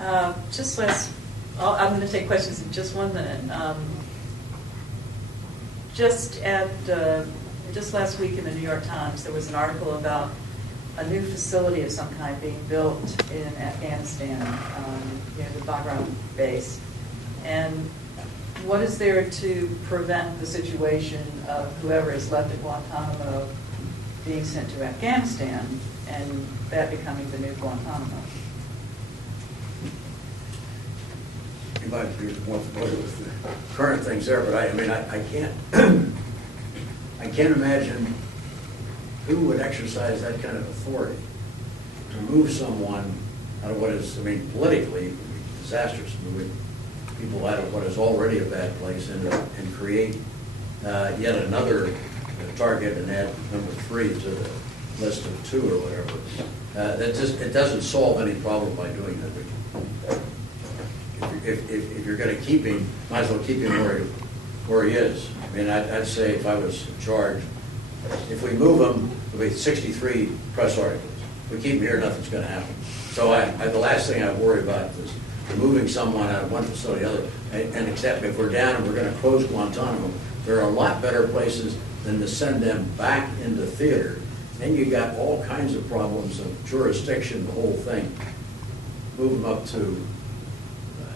I'm going to take questions in just 1 minute. Just last week in the New York Times, there was an article about a new facility of some kind being built in Afghanistan, near the Bagram base. And what is there to prevent the situation of whoever is left at Guantanamo being sent to Afghanistan and that becoming the new Guantanamo? You might be more familiar with the current things there, but I can't I can't imagine who would exercise that kind of authority to move someone out of what is, politically disastrous, moving people out of what is already a bad place and create yet another target and add number 3 to the list of 2 or whatever. It doesn't solve any problem by doing that. If you're going to keep him, might as well keep him where he is. I'd say if I was in charge, if we move him, there'll be 63 press articles. If we keep him here, nothing's going to happen. So the last thing I worry about is moving someone out of one facility to the other. And except if we're down and we're going to close Guantanamo, there are a lot better places than to send them back into theater. Then you got all kinds of problems of jurisdiction, the whole thing. Move them up to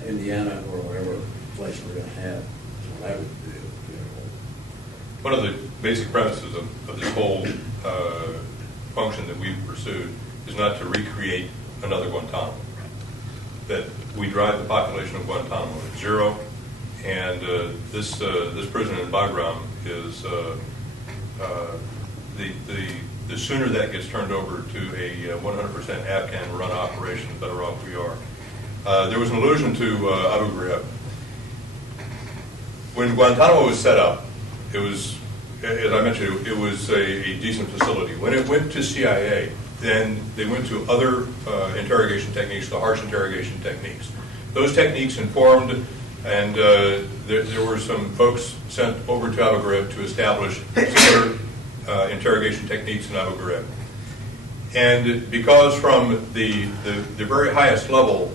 Indiana or whatever place we're going to have. So that would be, one of the basic premises of this whole function that we've pursued is not to recreate another Guantanamo. That we drive the population of Guantanamo to 0, and this prison in Bagram is the sooner that gets turned over to a 100% Afghan-run operation, the better off we are. There was an allusion to Abu Ghraib. When Guantanamo was set up, it was, as I mentioned, it was a decent facility. When it went to CIA, then they went to other interrogation techniques, the harsh interrogation techniques. Those techniques informed, and there were some folks sent over to Abu Ghraib to establish similar interrogation techniques in Abu Ghraib. And because from the very highest level,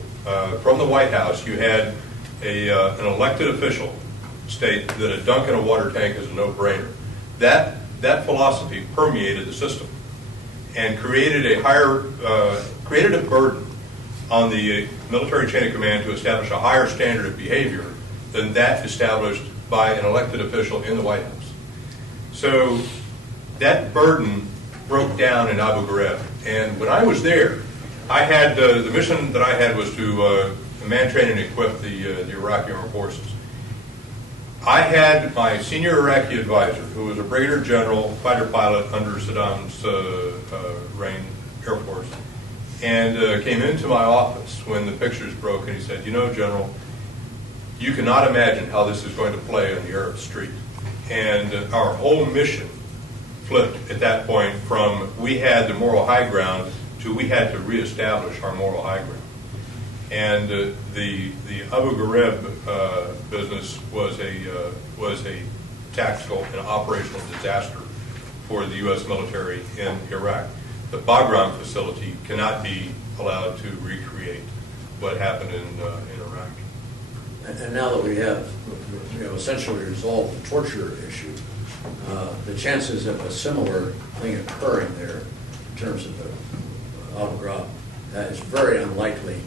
from the White House, you had an elected official state that a dunk in a water tank is a no-brainer. That philosophy permeated the system and created a burden on the military chain of command to establish a higher standard of behavior than that established by an elected official in the White House. So that burden broke down in Abu Ghraib. And when I was there, I had the mission that I had was to man train and equip the Iraqi armed forces. I had my senior Iraqi advisor, who was a brigadier general, fighter pilot under Saddam's reign, Air Force, and came into my office when the pictures broke, and he said, "You know, General, you cannot imagine how this is going to play on the Arab street." And our whole mission flipped at that point from we had the moral high ground to we had to reestablish our moral high ground. And the Abu Ghraib business was a tactical and operational disaster for the U.S. military in Iraq. The Bagram facility cannot be allowed to recreate what happened in Iraq. And now that we have essentially resolved the torture issue, the chances of a similar thing occurring there in terms of the Abu Ghraib is very unlikely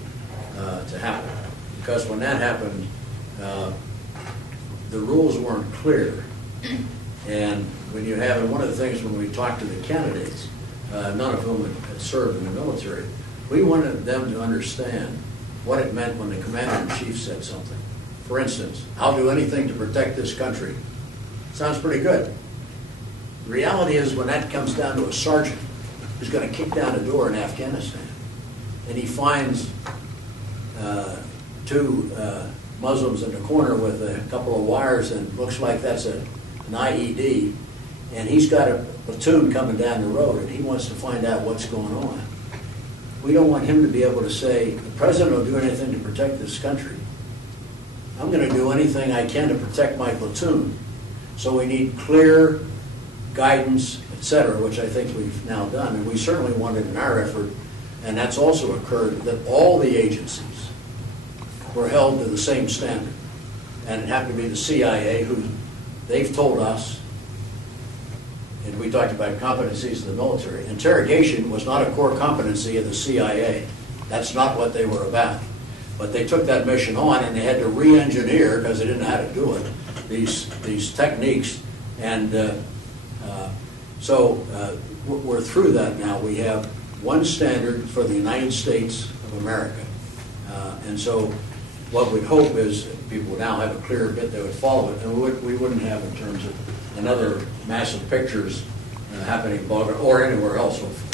to happen, because when that happened, the rules weren't clear. And when you have, and one of the things when we talked to the candidates, none of whom had served in the military, we wanted them to understand what it meant when the commander-in-chief said something. For instance, "I'll do anything to protect this country." Sounds pretty good. The reality is when that comes down to a sergeant who's going to kick down a door in Afghanistan, and he finds two Muslims in the corner with a couple of wires and looks like that's an IED, and he's got a platoon coming down the road and he wants to find out what's going on. We don't want him to be able to say, "The president will do anything to protect this country. I'm going to do anything I can to protect my platoon." So we need clear guidance, etc., which I think we've now done. And we certainly wanted in our effort, and that's also occurred, that all the agencies were held to the same standard. And it happened to be the CIA who, they've told us, and we talked about competencies of the military, interrogation was not a core competency of the CIA. That's not what they were about. But they took that mission on and they had to re-engineer, because they didn't know how to do it, these techniques. And so we're through that now. We have one standard for the United States of America. And so what we'd hope is people would now have a clear bit, they would follow it, and we wouldn't have in terms of another massive pictures happening in Bulgaria or anywhere else of